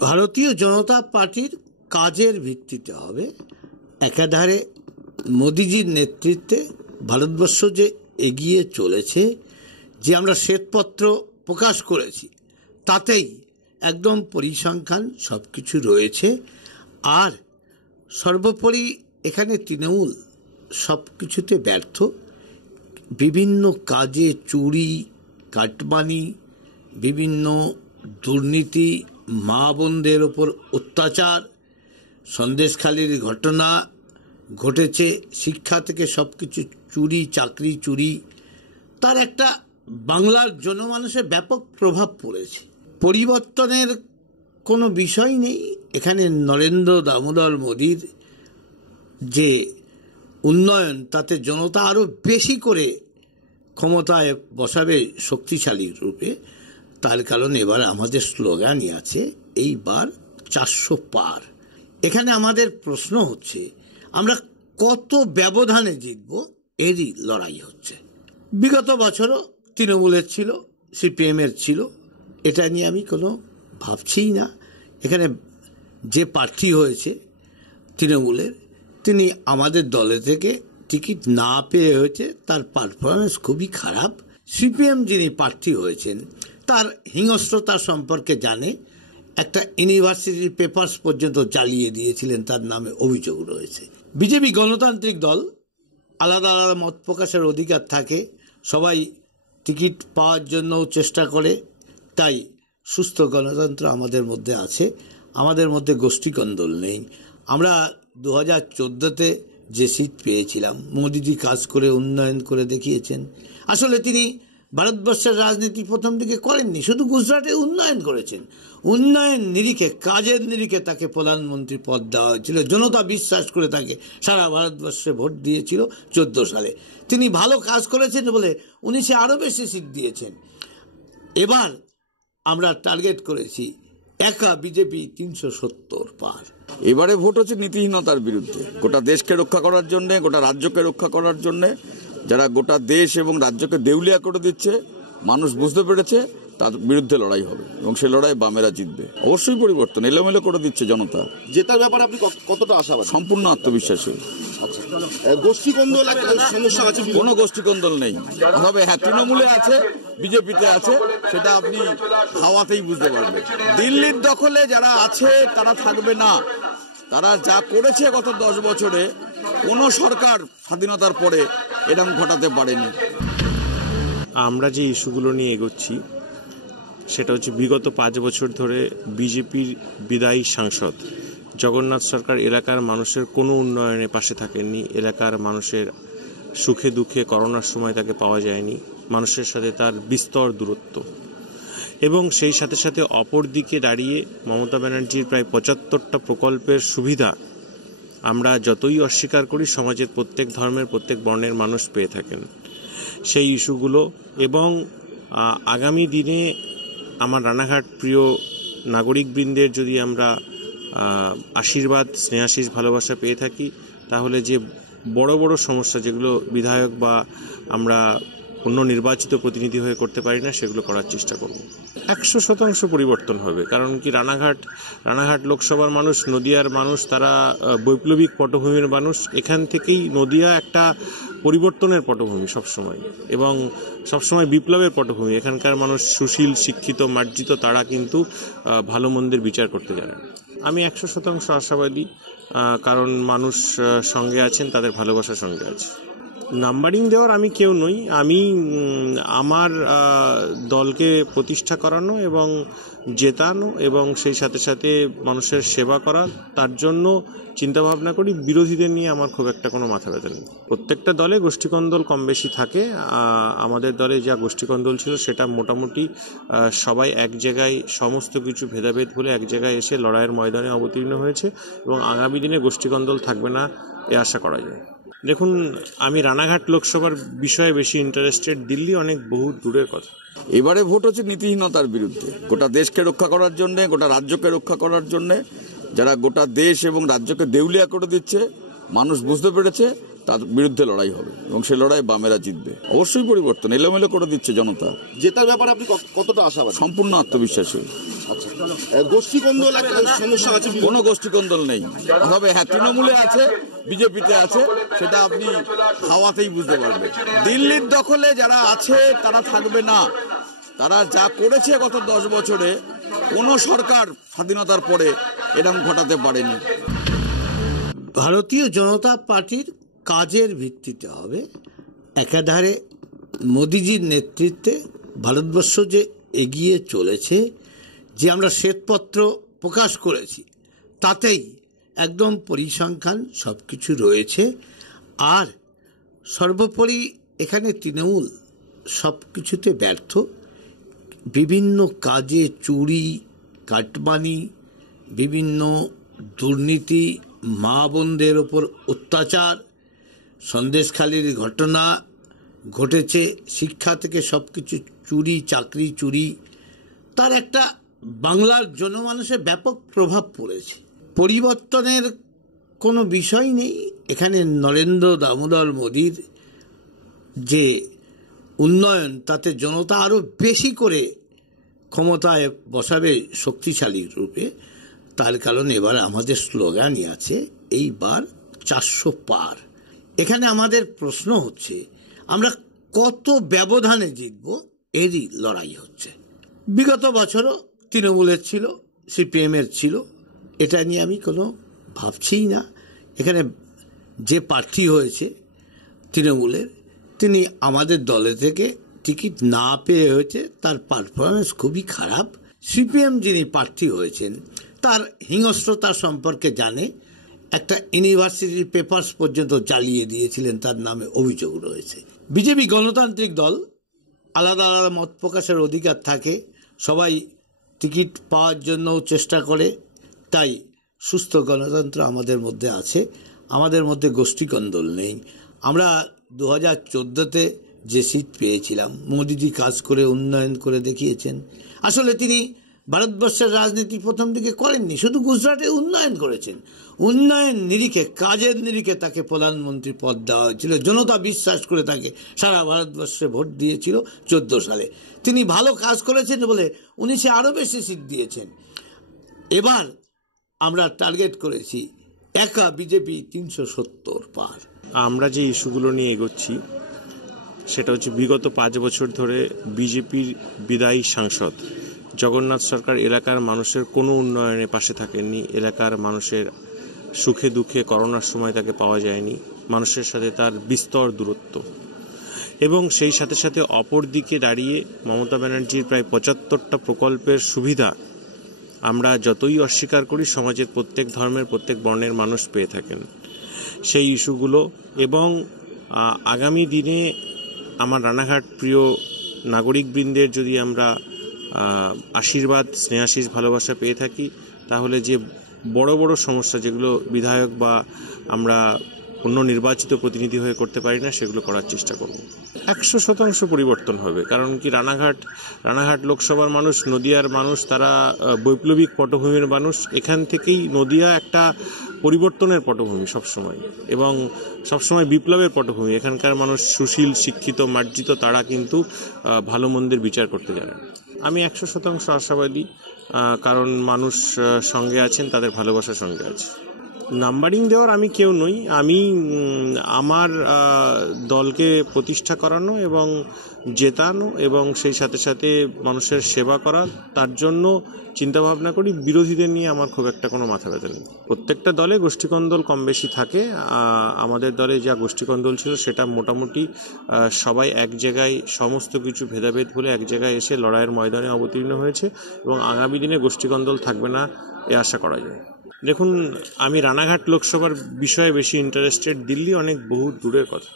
ভারতীয় জনতা পার্টির কাজের ভিত্তিতে হবে। একাধারে মোদিজির নেতৃত্বে ভারতবর্ষ যে এগিয়ে চলেছে, যে আমরা শ্বেতপত্র প্রকাশ করেছি, তাতেই একদম পরিসংখ্যান সব কিছু রয়েছে। আর সর্বোপরি এখানে তৃণমূল সব কিছুতে ব্যর্থ। বিভিন্ন কাজে চুরি, কাটমানি, বিভিন্ন দুর্নীতি, মা বোনদের ওপর অত্যাচার, সন্দেশখালির ঘটনা ঘটেছে, শিক্ষা থেকে সব কিছু চুরি, চাকরি চুরি, তার একটা বাংলার জনমানুষে ব্যাপক প্রভাব পড়েছে। পরিবর্তনের কোনো বিষয় নেই এখানে। নরেন্দ্র দামোদর মোদির যে উন্নয়ন, তাতে জনতা আরও বেশি করে ক্ষমতায় বসাবে শক্তিশালী রূপে। তার কারণ এবার আমাদের স্লোগানই আছে, এইবার 400 পার। এখানে আমাদের প্রশ্ন হচ্ছে আমরা কত ব্যবধানে জিতব, এরই লড়াই হচ্ছে। বিগত বছরও তৃণমূলের ছিল, সিপিএমের ছিল, এটা নিয়ে আমি কোনো ভাবছিই না। এখানে যে প্রার্থী হয়েছে তৃণমূলের, তিনি আমাদের দলে থেকে টিকিট না পেয়ে হয়েছে, তার পারফরমেন্স খুবই খারাপ। সিপিএম যিনি প্রার্থী হয়েছেন, তার হিংস্রতার সম্পর্কে জানে। একটা ইউনিভার্সিটির পেপার্স পর্যন্ত জ্বালিয়ে দিয়েছিলেন, তার নামে অভিযোগ রয়েছে। বিজেপি গণতান্ত্রিক দল, আলাদা আলাদা মত প্রকাশের অধিকার থাকে, সবাই টিকিট পাওয়ার জন্য চেষ্টা করে, তাই সুস্থ গণতন্ত্র আমাদের মধ্যে আছে। আমাদের মধ্যে গোষ্ঠীকন্দল নেই। আমরা 2014-তে যে সিট পেয়েছিলাম, মোদিজি কাজ করে উন্নয়ন করে দেখিয়েছেন। আসলে তিনি ভারতবর্ষের রাজনীতি প্রথম দিকে করেননি, শুধু গুজরাটে উন্নয়ন করেছেন। উন্নয়ন নিরিখে, কাজের নিরিখে তাকে প্রধানমন্ত্রী পদ দেওয়া হয়েছিল। জনতা বিশ্বাস করে তাকে সারা ভারতবর্ষে ভোট দিয়েছিল 14 সালে। তিনি ভালো কাজ করেছেন বলে 19-এ আরও বেশি সিট দিয়েছেন। এবার আমরা টার্গেট করেছি একা বিজেপি 370 পার। এবারে ভোট হচ্ছে নীতিহীনতার বিরুদ্ধে। গোটা দেশকে রক্ষা করার জন্য, গোটা রাজ্যকে রক্ষা করার জন্য, যারা গোটা দেশ এবং রাজ্যকে দেউলিয়া করে দিচ্ছে, মানুষ বুঝতে পেরেছে, তার বিরুদ্ধে লড়াই হবে এবং সে লড়াই বামেরা জিতবে। অবশ্যই পরিবর্তন এলোমেলো করে দিচ্ছে জনতা। জেতার ব্যাপারে আপনি কতটা আশাবাদী? সম্পূর্ণ আত্মবিশ্বাসী। গোষ্ঠীকন্দল একটা সমস্যা আছে? কোনো গোষ্ঠীকন্দল নেই, তবে হ্যাঁ তৃণমূলে আছে, বিজেপিতে আছে, সেটা আপনি হাওয়াতেই বুঝতে পারবেন। দিল্লির দখলে যারা আছে তারা থাকবে না। তারা যা করেছে গত 10 বছরে কোনো সরকার স্বাধীনতার পরে এরকম ঘটাতে পারেনি। আমরা যে ইস্যুগুলো নিয়ে এগোচ্ছি সেটা হচ্ছে বিগত 5 বছর ধরে বিজেপির বিদায়ী সাংসদ জগন্নাথ সরকার এলাকার মানুষের কোনো উন্নয়নে পাশে থাকেননি। এলাকার মানুষের সুখে দুঃখে, করোনার সময় তাকে পাওয়া যায়নি। মানুষের সাথে তার বিস্তর দূরত্ব। এবং সেই সাথে সাথে অপর দিকে দাঁড়িয়ে মমতা ব্যানার্জির প্রায় 75টা প্রকল্পের সুবিধা আমরা যতই অস্বীকার করি, সমাজের প্রত্যেক ধর্মের, প্রত্যেক বর্ণের মানুষ পেয়ে থাকেন। সেই ইস্যুগুলো এবং আগামী দিনে আমার রানাঘাট প্রিয় নাগরিকবৃন্দের যদি আমরা আশীর্বাদ, স্নেহাশিস, ভালোবাসা পেয়ে থাকি, তাহলে যে বড় বড় সমস্যা যেগুলো বিধায়ক বা আমরা অন্য নির্বাচিত প্রতিনিধি হয়ে করতে পারি না, সেগুলো করার চেষ্টা করব। 100% পরিবর্তন হবে। কারণ কি, রানাঘাট লোকসভার মানুষ, নদিয়ার মানুষ, তারা বৈপ্লবিক পটভূমির মানুষ। এখান থেকেই নদিয়া একটা পরিবর্তনের পটভূমি সবসময়, এবং সবসময় বিপ্লবের পটভূমি। এখানকার মানুষ সুশীল, শিক্ষিত, মার্জিত, তারা কিন্তু ভালো মন্দের বিচার করতে জানেন। আমি 100% আশাবাদী, কারণ মানুষ সঙ্গে আছেন, তাদের ভালোবাসার সঙ্গে আছে। নাম্বারিং দেওয়ার আমি কেউ নই। আমি আমার দলকে প্রতিষ্ঠা করানো এবং জেতানো এবং সেই সাথে সাথে মানুষের সেবা করা, তার জন্য চিন্তাভাবনা করি। বিরোধীদের নিয়ে আমার খুব একটা কোনো মাথা ব্যথা নেই। প্রত্যেকটা দলে গোষ্ঠীকন্দল কম বেশি থাকে। আমাদের দলে যা গোষ্ঠীকন্দল ছিল সেটা মোটামুটি সবাই এক জায়গায়, সমস্ত কিছু ভেদাভেদ ভুলে এক জায়গায় এসে লড়াইয়ের ময়দানে অবতীর্ণ হয়েছে, এবং আগামী দিনে গোষ্ঠীকন্দল থাকবে না এ আশা করা যায়। দেখুন, আমি রানাঘাট লোকসভার বিষয়ে বেশি ইন্টারেস্টেড, দিল্লি অনেক বহু দূরের কথা। এবারে ভোট হচ্ছে নীতিহীনতার বিরুদ্ধে। গোটা দেশকে রক্ষা করার জন্য, গোটা রাজ্যকে রক্ষা করার জন্য, যারা গোটা দেশ এবং রাজ্যকে দেউলিয়া করে দিচ্ছে, মানুষ বুঝতে পেরেছে, তার বিরুদ্ধে লড়াই হবে এবং সে লড়াই বামেরা জিতবে। অবশ্যই পরিবর্তন এলোমেলো করে দিচ্ছে জনতা। জেতার ব্যাপারে আপনি কতটা আশাবাদী? সম্পূর্ণ আত্মবিশ্বাসী। আচ্ছা, গোষ্ঠী কোন্দল একটা সমস্যা আছে। কোনো গোষ্ঠী কোন্দল নেই, তবে হ্যাঁ তৃণমূলে আছে, বিজেপিতে আছে, সেটা আপনি হাওয়াতেই বুঝতে পারবেন। দিল্লির দখলে যারা আছে তারা থাকবে না। তারা যা করেছে গত 10 বছরে কোনো সরকার স্বাধীনতার পরে এরকম ঘটাতে পারেনি। ভারতীয় জনতা পার্টির কাজের ভিত্তিতে হবে। একাধারে মোদিজির নেতৃত্বে ভারতবর্ষ যে এগিয়ে চলেছে, যে আমরা শ্বেতপত্র প্রকাশ করেছি, তাতেই একদম পরিসংখ্যান সব কিছু রয়েছে। আর সর্বোপরি এখানে তৃণমূল সব কিছুতে ব্যর্থ। বিভিন্ন কাজে চুরি, কাটমানি, বিভিন্ন দুর্নীতি, মা বোনদের ওপর অত্যাচার, সন্দেশখালির ঘটনা ঘটেছে, শিক্ষা থেকে সব কিছু চুরি, চাকরি চুরি, তার একটা বাংলার জনমানুষে ব্যাপক প্রভাব পড়েছে। পরিবর্তনের কোনো বিষয় নেই এখানে। নরেন্দ্র দামোদর মোদির যে উন্নয়ন, তাতে জনতা আরও বেশি করে ক্ষমতায় বসাবে শক্তিশালী রূপে। তার কারণ এবার আমাদের স্লোগানই আছে, এইবার 400 পার। এখানে আমাদের প্রশ্ন হচ্ছে আমরা কত ব্যবধানে জিতব, এরই লড়াই হচ্ছে। বিগত বছরও তৃণমূলের ছিল, সিপিএমের ছিল, এটা নিয়ে আমি কোনো ভাবছিই না। এখানে যে প্রার্থী হয়েছে তৃণমূলের, তিনি আমাদের দলে থেকে টিকিট না পেয়ে হয়েছে, তার পারফরমেন্স খুবই খারাপ। সিপিএম যিনি প্রার্থী হয়েছেন তার হিংস্রতা সম্পর্কে জানে, একটা ইউনিভার্সিটির পেপারস পর্যন্ত জ্বালিয়ে দিয়েছিলেন, তার নামে অভিযোগ রয়েছে। বিজেপি গণতান্ত্রিক দল, আলাদা আলাদা মত প্রকাশের অধিকার থাকে, সবাই টিকিট পাওয়ার জন্য চেষ্টা করে, তাই সুস্থ গণতন্ত্র আমাদের মধ্যে আছে। আমাদের মধ্যে গোষ্ঠীকন্দল নেই। আমরা 2014-তে যে সিট পেয়েছিলাম, মোদিজি কাজ করে উন্নয়ন করে দেখিয়েছেন। আসলে তিনি ভারতবর্ষের রাজনীতি প্রথম দিকে করেননি, শুধু গুজরাটে উন্নয়ন করেছেন। উন্নয়ন নিরিখে, কাজের নিরিখে তাকে প্রধানমন্ত্রী পদ দেওয়া হয়েছিল। জনতা বিশ্বাস করে তাকে সারা ভারতবর্ষে ভোট দিয়েছিল 14 সালে। তিনি ভালো কাজ করেছেন বলে 19-এ আরও বেশি সিট দিয়েছেন। এবার আমরা টার্গেট করেছি একা বিজেপি 370 পার। আমরা যে ইস্যুগুলো নিয়ে এগোচ্ছি সেটা হচ্ছে বিগত 5 বছর ধরে বিজেপির বিদায়ী সাংসদ জগন্নাথ সরকার এলাকার মানুষের কোনো উন্নয়নে পাশে থাকেননি। এলাকার মানুষের সুখে দুঃখে, করোনার সময় তাকে পাওয়া যায়নি। মানুষের সাথে তার বিস্তর দূরত্ব। এবং সেই সাথে সাথে অপর দিকে দাঁড়িয়ে মমতা ব্যানার্জির প্রায় 75টা প্রকল্পের সুবিধা আমরা যতই অস্বীকার করি, সমাজের প্রত্যেক ধর্মের, প্রত্যেক বর্ণের মানুষ পেয়ে থাকেন। সেই ইস্যুগুলো এবং আগামী দিনে আমার রানাঘাট প্রিয় নাগরিকবৃন্দের যদি আমরা আশীর্বাদ, স্নেহাশিস, ভালোবাসা পেয়ে থাকি, তাহলে যে বড় বড় সমস্যা যেগুলো বিধায়ক বা আমরা অন্য নির্বাচিত প্রতিনিধি হয়ে করতে পারি না, সেগুলো করার চেষ্টা করব। 100% পরিবর্তন হবে। কারণ কি, রানাঘাট লোকসভার মানুষ, নদিয়ার মানুষ, তারা বৈপ্লবিক পটভূমির মানুষ। এখান থেকেই নদিয়া একটা পরিবর্তনের পটভূমি সবসময়, এবং সবসময় বিপ্লবের পটভূমি। এখানকার মানুষ সুশীল, শিক্ষিত, মার্জিত, তারা কিন্তু ভালো মন্দের বিচার করতে জানেন। আমি 100% আশাবাদী, কারণ মানুষ সঙ্গে আছেন, তাদের ভালোবাসার সঙ্গে আছে। নাম্বারিং দেওয়ার আমি কেউ নই। আমি আমার দলকে প্রতিষ্ঠা করানো এবং জেতানো এবং সেই সাথে সাথে মানুষের সেবা করা, তার জন্য চিন্তাভাবনা করি। বিরোধীদের নিয়ে আমার খুব একটা কোনো মাথা ব্যথা নেই। প্রত্যেকটা দলে গোষ্ঠীকন্দল কম বেশি থাকে। আমাদের দলে যা গোষ্ঠীকন্দল ছিল সেটা মোটামুটি সবাই এক জায়গায়, সমস্ত কিছু ভেদাভেদ ভুলে এক জায়গায় এসে লড়াইয়ের ময়দানে অবতীর্ণ হয়েছে, এবং আগামী দিনে গোষ্ঠীকন্দল থাকবে না এ আশা করা যায়। দেখুন, আমি রানাঘাট লোকসভার বিষয়ে বেশি ইন্টারেস্টেড। দিল্লি অনেক বহু দূরের কথা।